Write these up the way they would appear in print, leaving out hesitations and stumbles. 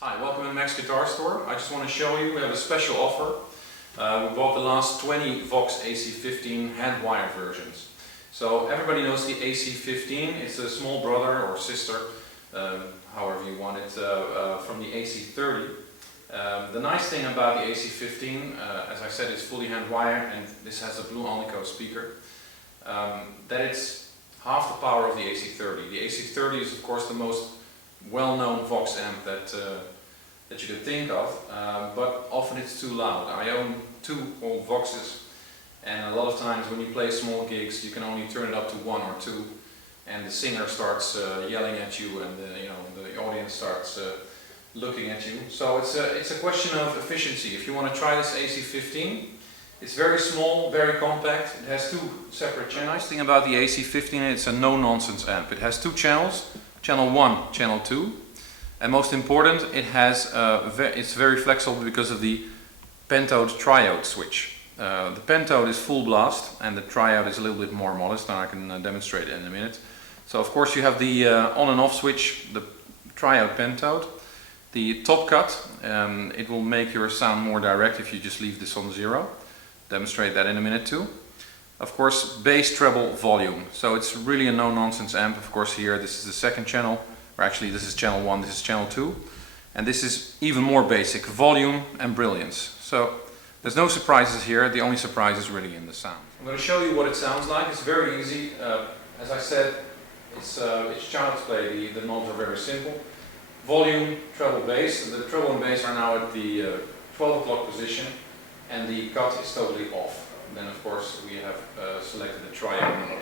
Hi, welcome to Max Guitar Store. I just want to show you, we have a special offer. We bought the last 20 Vox AC15 hand-wired versions. So everybody knows the AC15, it's a small brother or sister, however you want it, from the AC30. The nice thing about the AC15, as I said, it's fully hand-wired and this has a Blue Alnico speaker, that it's half the power of the AC30. The AC30 is of course the most well-known Vox amp that you could think of, but often it's too loud. I own two old Voxes, and a lot of times when you play small gigs you can only turn it up to 1 or 2 and the singer starts yelling at you and the audience starts looking at you. So it's a question of efficiency. If you want to try this AC15, it's very small, very compact. It has 2 separate channels. The nice thing about the AC15, it's a no-nonsense amp. It has 2 channels. Channel 1, channel 2, and most important, it has it's very flexible because of the pentode triode switch. The pentode is full blast and the triode is a little bit more modest, and I can demonstrate it in a minute. So of course you have the on and off switch, the triode pentode. The top cut, it will make your sound more direct if you just leave this on 0. Demonstrate that in a minute too. Of course, bass, treble, volume. So it's really a no-nonsense amp. Of course here, this is the second channel, or actually this is channel 1, this is channel 2. And this is even more basic, volume and brilliance. So there's no surprises here, the only surprise is really in the sound. I'm going to show you what it sounds like. It's very easy. As I said, it's child's play, the knobs are very simple. Volume, treble, bass. The treble and bass are now at the 12 o'clock position and the cut is totally off. Then of course we have selected the triode mode.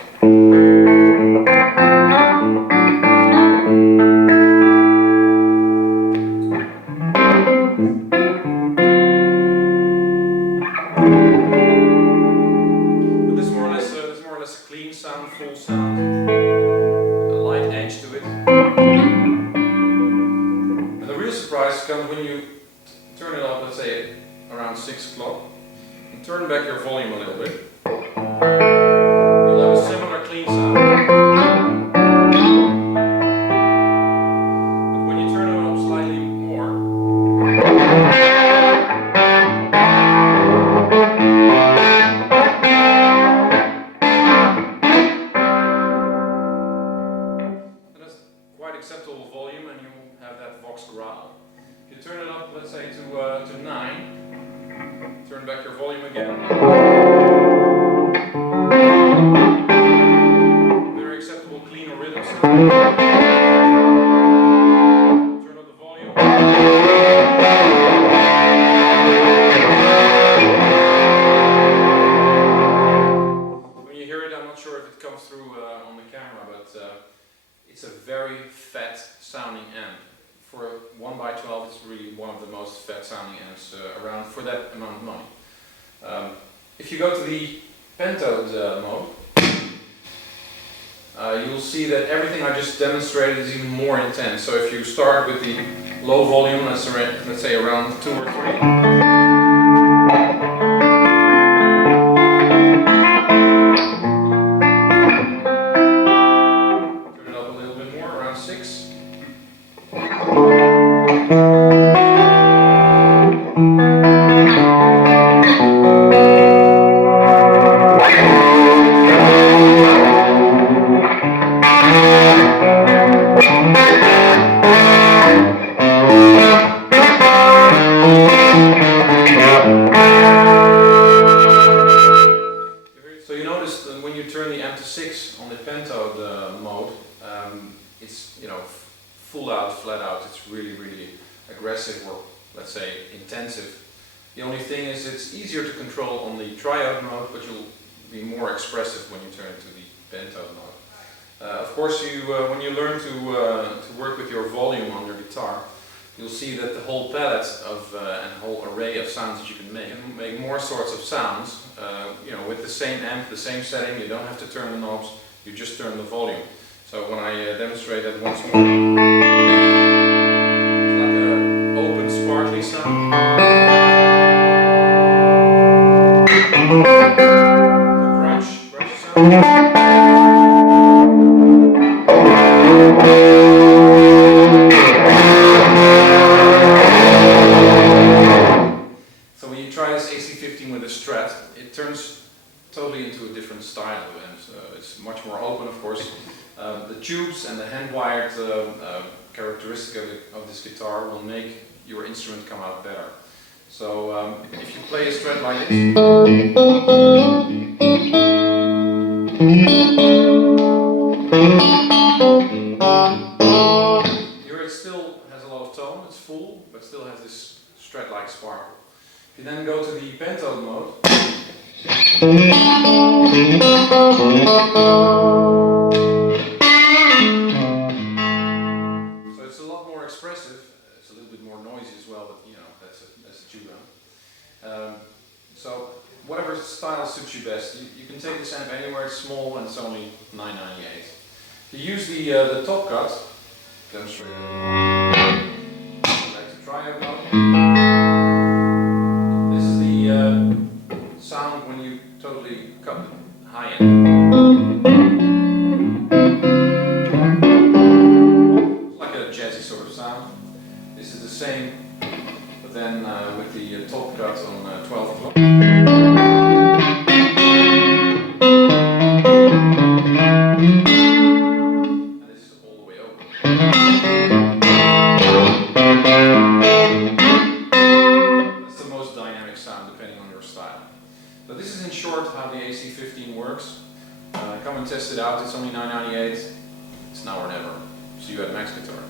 But this is more or less a clean sound, full sound, a light edge to it. And the real surprise comes when you turn it up, let's say around 6 o'clock. Turn back your volume a little bit. You'll have a similar clean sound. But when you turn it up slightly more, that's quite acceptable volume and you will have that Vox growl. If you turn it up, let's say to 9, turn back your volume again. Very acceptable, cleaner rhythm sound. Turn up the volume. When you hear it, I'm not sure if it comes through on the camera, but it's a very fat sounding amp. For a 1x12, it's really one of the most fat sounding amps around for that amount of money. If you go to the pentode mode, you'll see that everything I just demonstrated is even more intense. So if you start with the low volume, let's say around 2 or 3. When you turn the amp to 6 on the pentode mode, it's full out, flat out. It's really aggressive, or let's say intensive. The only thing is it's easier to control on the triode mode, but you'll be more expressive when you turn it to the pentode mode. Of course, when you learn to work with your volume on your guitar, you'll see that the whole palette of and whole array of sounds that you can make more sorts of sounds. With the same amp, the same setting, you don't have to turn the knobs, you just turn the volume. So when I demonstrate that once more, it's like an open, sparkly sound. The crunch sound. turns totally into a different style, and it's much more open, of course. The tubes and the hand-wired characteristic of this guitar will make your instrument come out better. So if you play a strat like this, here it still has a lot of tone, it's full, but still has this strat-like sparkle. If you then go to the pentode mode, so it's a lot more expressive. It's a little bit more noisy as well, but you know, that's a tuba. So whatever style suits you best. You can take this amp anywhere. It's small and it's only $9.98. To use the top cut, demonstrate it. Back to triad mode. This is the sound when you totally cut the high end. It's like a jazzy sort of sound. This is the same, but then with the top cut on 12 o'clock. And this is all the way over. That's the most dynamic sound depending on your style. So this is in short how the AC15 works. Come and test it out, it's only $9.98. It's now or never. See you at Max Guitar.